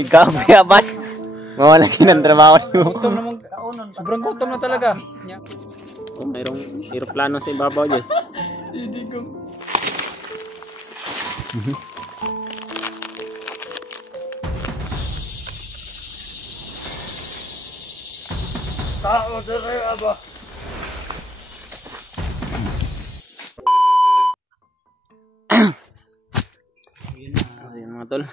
Ikaw, Bayabas. Mawala ka ng trabaho niyo. Gutom naman. Sobrang gutom na talaga. Oh, mayroong aeroplano sa ibabaw dyan. Hindi ko. Tao dere aba. Ayan mga tol.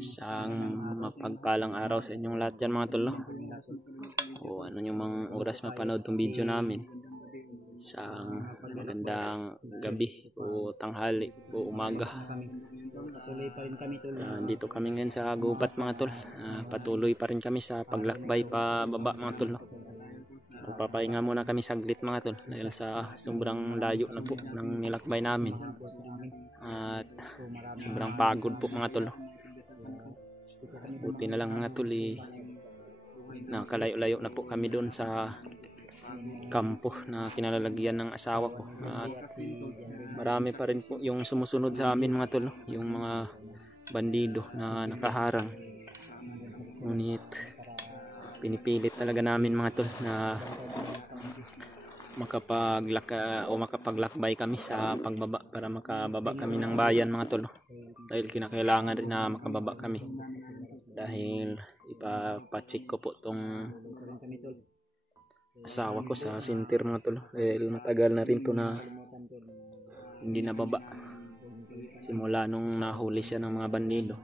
Isang mapagpalang araw sa inyong lahat dyan mga tol. O ano yung mga oras mapanood tong video namin. Isang magandang gabi o tanghali o umaga. Dito kami ngayon sa gubat mga tol. Patuloy pa rin kami sa paglakbay pa baba mga tol. Magpapahinga muna kami saglit mga tol dahil sa sobrang layo na po ng nilakbay namin. At sobrang pagod po mga tol. Buti na lang mga tol nakalayo-layo na po kami doon sa kampo na kinalalagyan ng asawa ko. At marami pa rin po yung sumusunod sa amin mga tol, yung mga bandido na nakaharang. Ngunit pinipilit talaga namin mga tol na makapaglakbay kami sa pagbaba para makababa kami ng bayan mga tol. Dahil kinakailangan rin na makababa kami. Dahil ipapacheck ko po tong asawa ko sa sinter mga tol. Dahil matagal na rin to na hindi nababa. Simula nung nahuli siya ng mga bandido.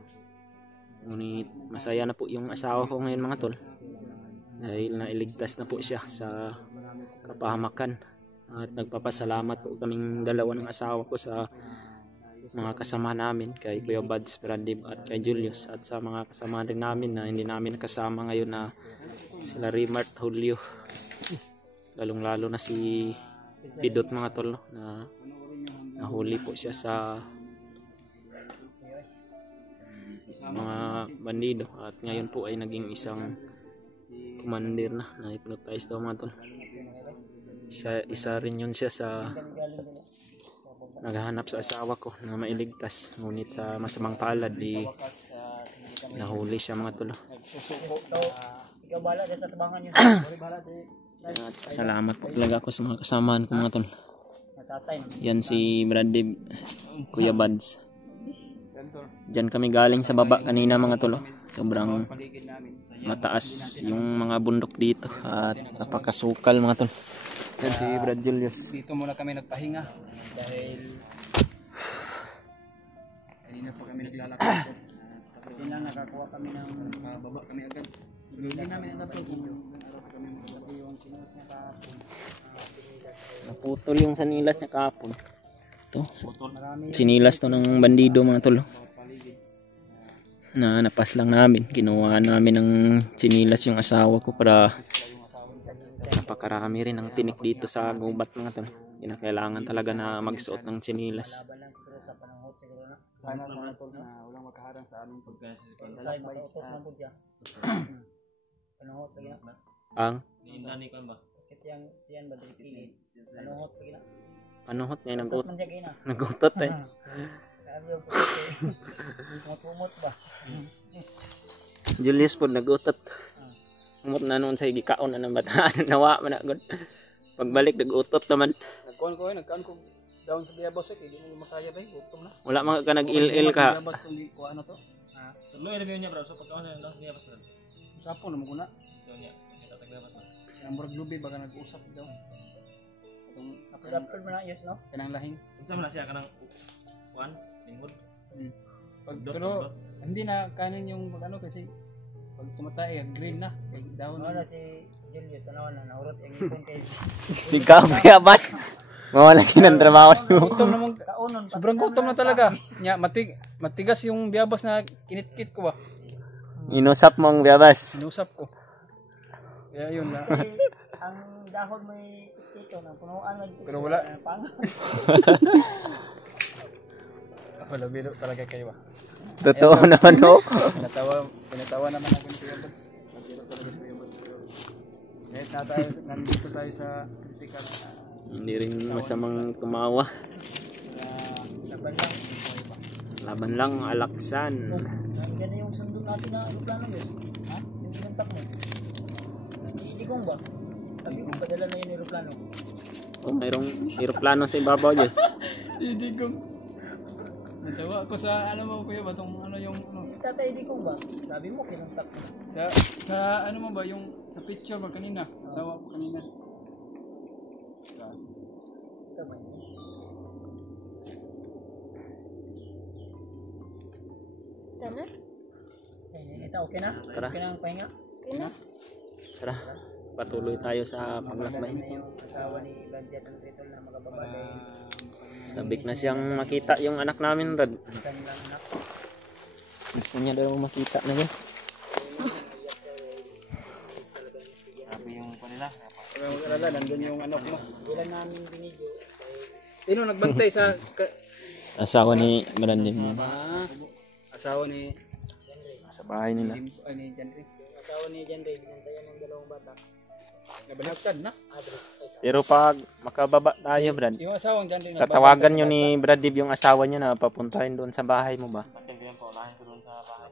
Ngunit masaya na po yung asawa ko ngayon mga tol. Dahil nailigtas na po siya sa kapahamakan. At nagpapasalamat po kaming dalawa ng asawa ko sa mga kasama namin, kay Kuya Buds, Brandib at kay Julius, at sa mga kasama rin namin na hindi namin nakasama ngayon na sila Rimart, Julio, lalong lalo na si Pidot mga tol, na nahuli po siya sa mga bandido at ngayon po ay naging isang commander na hypnotize daw mga tol. Isa rin yun siya sa naghahanap sa asawa ko na mailigtas, ngunit sa masamang palad nahuli siya mga tol. At salamat po talaga ako sa mga kasamaan ko mga tol. Yan si Brandib, Kuya Buds. Diyan kami galing sa baba kanina mga tol. Sobrang mataas yung mga bundok dito at napakasukal mga tol. Yan si Brad Julius. Dito muna kami nagpahinga dahil kanina po kami naglalakad. Tapos lang nakakuha kami ng baba kami agad. Hindi namin ang dapat yung sinuot niya kahapon. Naputol yung sanilas niya kahapon. Ito, sinilas to ng bandido mga tol. Na napas lang namin. Kinuha namin ng sinilas yung asawa ko para napakarami rin ang tinik dito sa gubat mga tol. Kinakailangan talaga na magsuot ng sinilas. Sana mga tol na walang makaharang sa aming paglalakbay. Ang? Panuhot ngayon nagutot eh. Julius po nagutot. Umot na noon sa gikaon na ng bataan. Nawa man agad. Pagbalik nagutot naman. Nagkaon ko down sa Bayabas eh. Hindi mo makaya ba? Gutom na. Wala mga ka nag-il-il ka. Bayabas itong kuha na to. Tuloy na niya bro. So pagkaon na lang Bayabas bro. Usapon naman ko na. Doon niya. Bayabas bro. Ang murag lubi baka nag-usap daw. Itong Rapper mo na yes no? kanang lahing. Unsa man siya kanang kuan lingkod. Pero hindi na kanin yung ano kasi pag tumatay green na kay dahon Wala si Julius na naurot ang ipon kay Ikaw, Bayabas. Mawala ka ng trabaho niyo. gutom naman. Sobrang gutom na talaga. Matigas yung Bayabas na kinitkit ko ba. Inusap mo ang Bayabas. Inusap ko. Kaya yun na. ang dahon may ito na punuan Pero wala. pang. Wala bilo talaga kayo ba. Totoo naman no. Pinatawa naman ako ni Kuya Buds. Pero talaga si Kuya Buds. Kahit nandito tayo sa critical. Hindi rin masamang tumawa. Laban lang. Laban lang, alaksan. Nandiyan na yung sundo natin na aeroplano, guys. Ha? Yung sinuntak mo. Iiligong ba? Sabi ko, padala na yung aeroplano. Oh, mayroong aeroplano sa ibabaw, Diyos. Hindi ko. Natawa ako sa ano mo kuya ba tong ano yung ano. Tatay, iligong ba? Sabi mo, kinuntak mo. Sa ano mo ba yung sa picture mo kanina. Natawa ko kanina. Tama. Tara. Ito, okay na? Tara. Okay na ang pahinga? Okay na. Tara, patuloy tayo sa paglakbay. Yung asawa ni Banjat ang titol na magababalay. Sabik na siyang makita yung anak namin, Rad. Kanilang anak. Gusto niya daw makita na yun. Sabi yung kanila. Wala mo kalala nandun yung anak mo. Ilan namin binidyo. Sino nagbantay sa Asawa ni Marandim mo. asawa ni Sa bahay nila. ni Janry. Yung asawa ni Jan Ray, binantayan ng dalawang bata. Nabanagtad na. Adres. Pero pag makababa tayo, Brad, Yung asawang Janry na tatawagan nyo ni Brad Dib yung asawa niya na papuntahin doon sa bahay mo ba? Pati ko yan po, unahin ko doon sa bahay.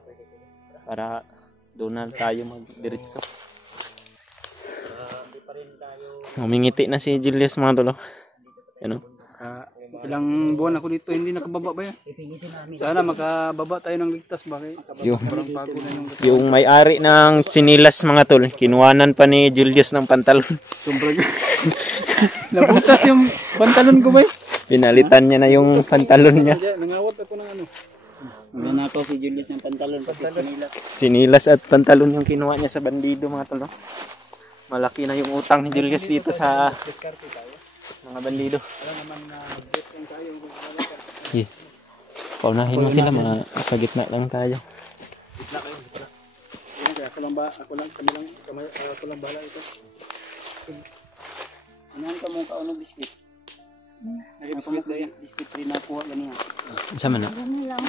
Para doon na tayo magdiretso. Hindi pa rin tayo. Humingiti na si Julius mga tolo. Ano? ilang buwan ako dito hindi nakababa ba yan? Pipilitin namin. Sana makababa tayo ng ligtas bakit? Yung, Parang bago na yung yung may-ari ng sinilas mga tol, kinuhanan pa ni Julius ng pantalon. sobrang nabutas yung pantalon ko ba eh? Pinalitan niya na yung pantalon niya. Nangawat ako ng ano. Nanakaw si Julius ng pantalon pati sinilas. Sinilas at pantalon yung kinuha niya sa bandido mga tol. Malaki na yung utang ni Julius dito sa Diskarte tayo. mga bandido. Alam naman na bet lang tayo. Yeah. Paunahin mo sila, sa gitna lang tayo. Ako lang ba? Ako lang bala ito. Anahan ka mong kaunong biskuit. Nag-biscuit ba yan? Biskuit rin nakuha ganiya. Sama na. Ano lang.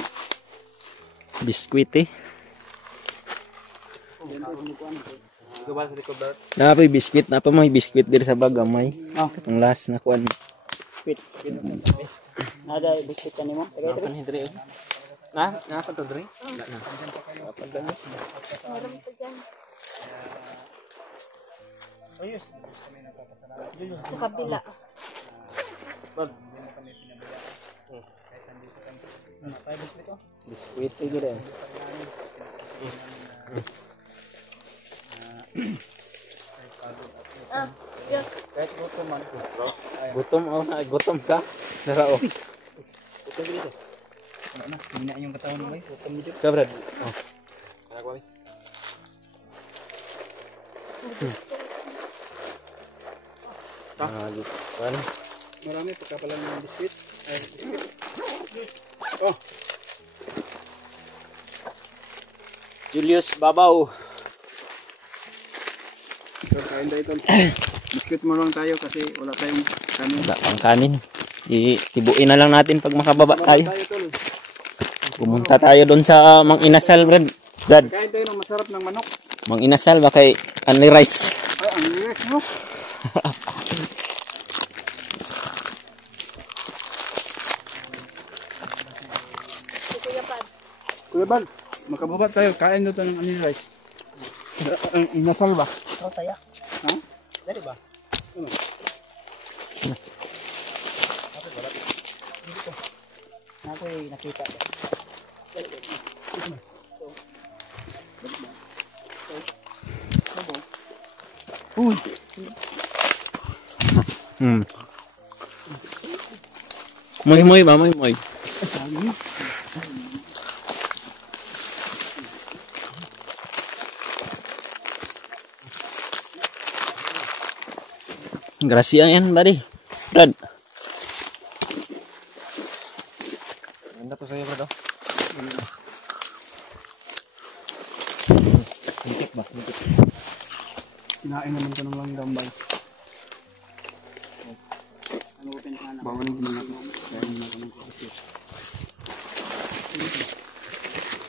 Biskwit eh. Ikaw ba sa likod ba? Napay biskwit, napay may biskwit diri sa bagamay. Ang last na kuan. Biskuit. Nada biskuit ka nimo? Napa ni diri. Na pa to diri? Wala na. Meron pa dyan. Ayos. Sa kabila. Kaya biskuit oh. Biskwit eh gid. Ah, yun. Kahit gutom man. Gutom na gutom ka. Dara oh. Ano na? Hindi na yung katawan mo eh. Gutom dito. Ka Brad. Oh. Kuan. Marami pagkapalan ng biscuit. Ay, biscuit. Oh, Julius Babaw. so kain tayo ito. Biscuit mo lang tayo kasi wala tayong kanin. Wala pang kanin. Tibuin na lang natin pag makababa tayo. Tayo tol. Pumunta tayo doon sa Mang Inasal, Brad. Dad, Kain tayo ng masarap ng manok. Mang Inasal ba kay Only Rice? Ay, ang lirik no? Kuya Pad. Kuya Bal, makababa tayo. Kain doon ng onion rice. Inasal ba? Oh, taya. Ha? Dali ba? Ano? Ako'y nakita. Uy! Moy ba? Moy. Gracia yan, buddy. Brad. Ganda to sa'yo, bro. Hintik ba? Hintik. Kinain naman ko ng lang gambay. Ano ko pinakanak? Bawal ng ginanak mo. Kain naman ko ng biscuit.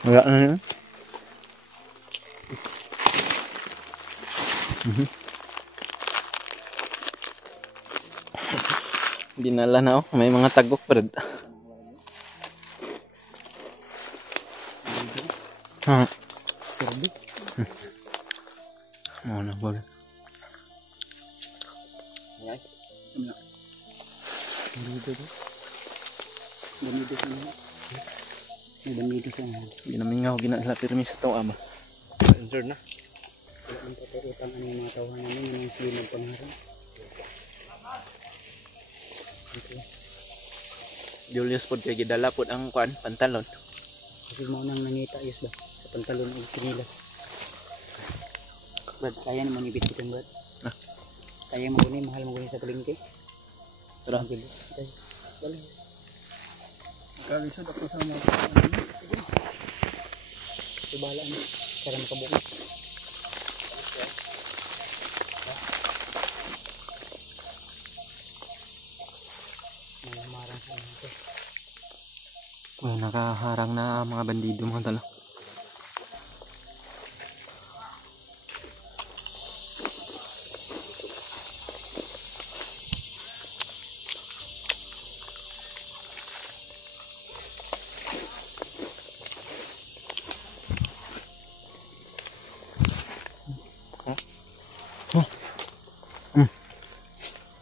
Wala na yun. Dinala na oh. May mga tagok, Brad. Turbi. Oh, na boleh. Banido to. Banido sa mga. May banido sa mga. Ginamingaw gina sila pirmi sa tao ama. Injured na. Wala ang paturutan ano yung mga tawahan namin yung sila ng pangarap. Julius pod kay gidala pod ang kuan pantalon. Kasi mo nang nangita ayos ba sa pantalon o kinilas. Brad, kaya naman ibit-bitan brad. Ah. Sayang mo guni, mahal mo guni sa palengke. Tara. Bilis. Balik. Kalisod ako sa mga Subala mo. Para makabukas. Marang sa mga ito. Oh, nakaharang na mga bandido mga talo.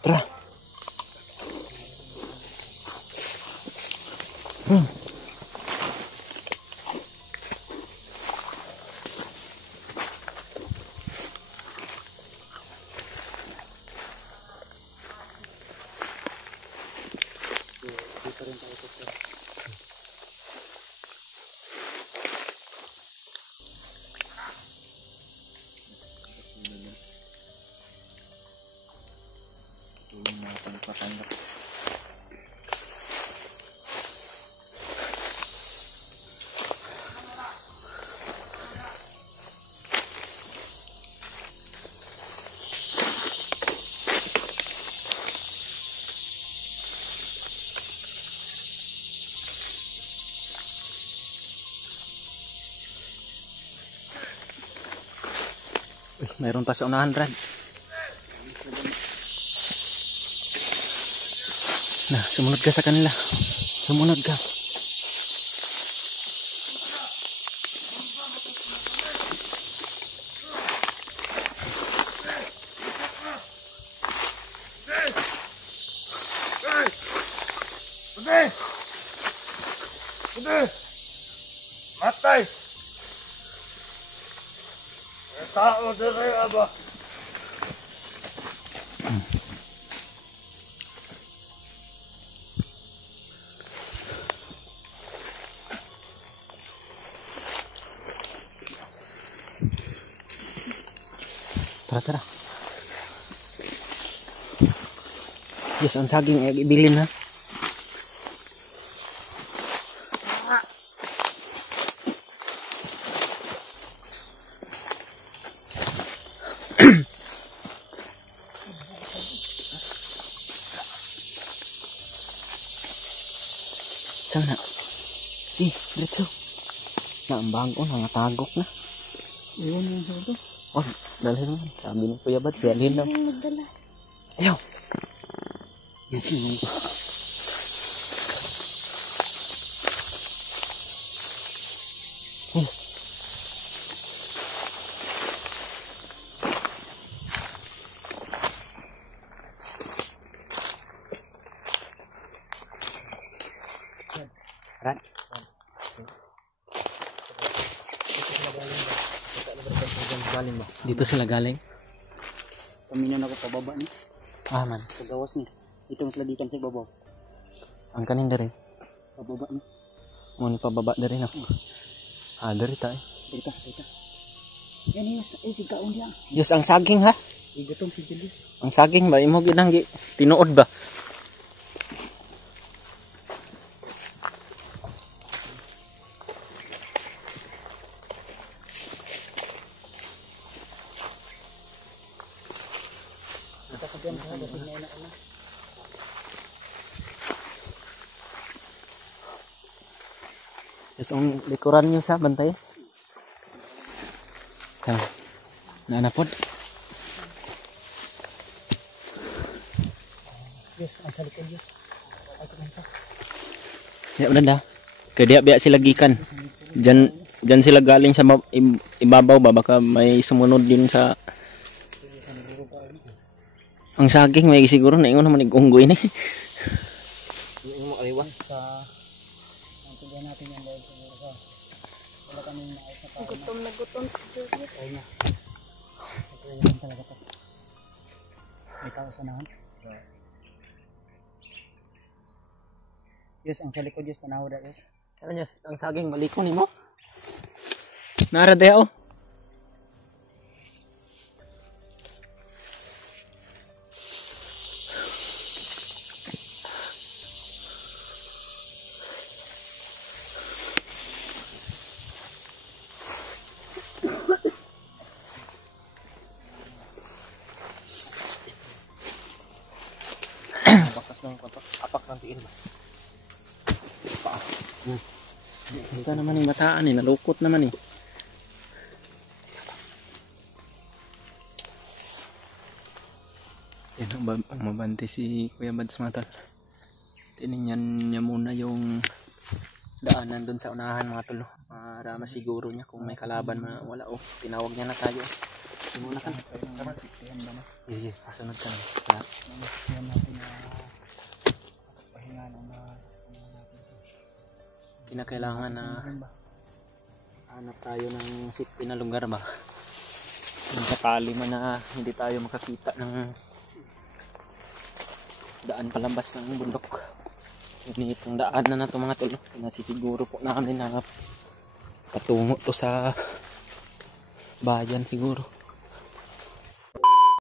Tara. Dito rin tayo po. Mayroon pa sa unahan, Brad. Nah, sumunod ka sa kanila. Sumunod ka. Matay! Tao dere aba. Tara, tara. Yes, ang saging ay ibilin ha. Sana. Diretso. Na ang bago, nangatagok na. Iwan mo sa ito. Oh, dalhin mo. Sabi ni Kuya Bad, dalhin lang. Ang nagdala. Ayaw. Yes. Ran. Dito sila galing. Paminan ako pababa ni. Ah, man. Pagawas ni. Itong sladikan sa babaw. Ang kanin dari. Pababa ni. Mo ni pababa dari na. Ah, dari tayo. Dito. Yan yes, si kaon diyan. Yes, ang saging ha. Igatong si Julius. Ang saging ba imo ginanggi tinuod ba? Nakakabyan sa dating na ina ana. Yes, ang likuran niyo sa bantay. Sa naanapod. Yes, ang salikod yes. Ay kumansa. Ya, udah dah. Ke dia biak sila gikan. Jan dyan sila galing sa ibabaw ba, baka may sumunod din sa ang saging, may siguro na ingon naman igunggoy ni. Yung mo kaliwa. Sa ang tigyan natin yan dahil siguro sa wala kaming naayos na parang Gutom na gutom si Julius. ay na. Ito yan talaga to. May tao sa nahan. Yes, ang sa likod yes, tanaw da yes. Ano niya, ang saging balikon ni mo? Nara daya oh. Bakas ng kotok. Apak ng tiil ba? Isa naman yung bataan eh, nalukot naman eh. Yan ang mabante si Kuya Bads mga tol. Tinignan niya muna yung daanan dun sa unahan mga tol. Para masiguro niya kung may kalaban wala o. Tinawag niya na tayo. Simula ka na. Iya, kasunod ka na. Yan natin na pahinga ng Kinakailangan na hanap tayo ng safety na lugar ba. Yung sakali man na hindi tayo makakita ng daan palabas ng bundok. Itong daan na ito mga tol. Nasisiguro po namin na patungo to sa bayan siguro.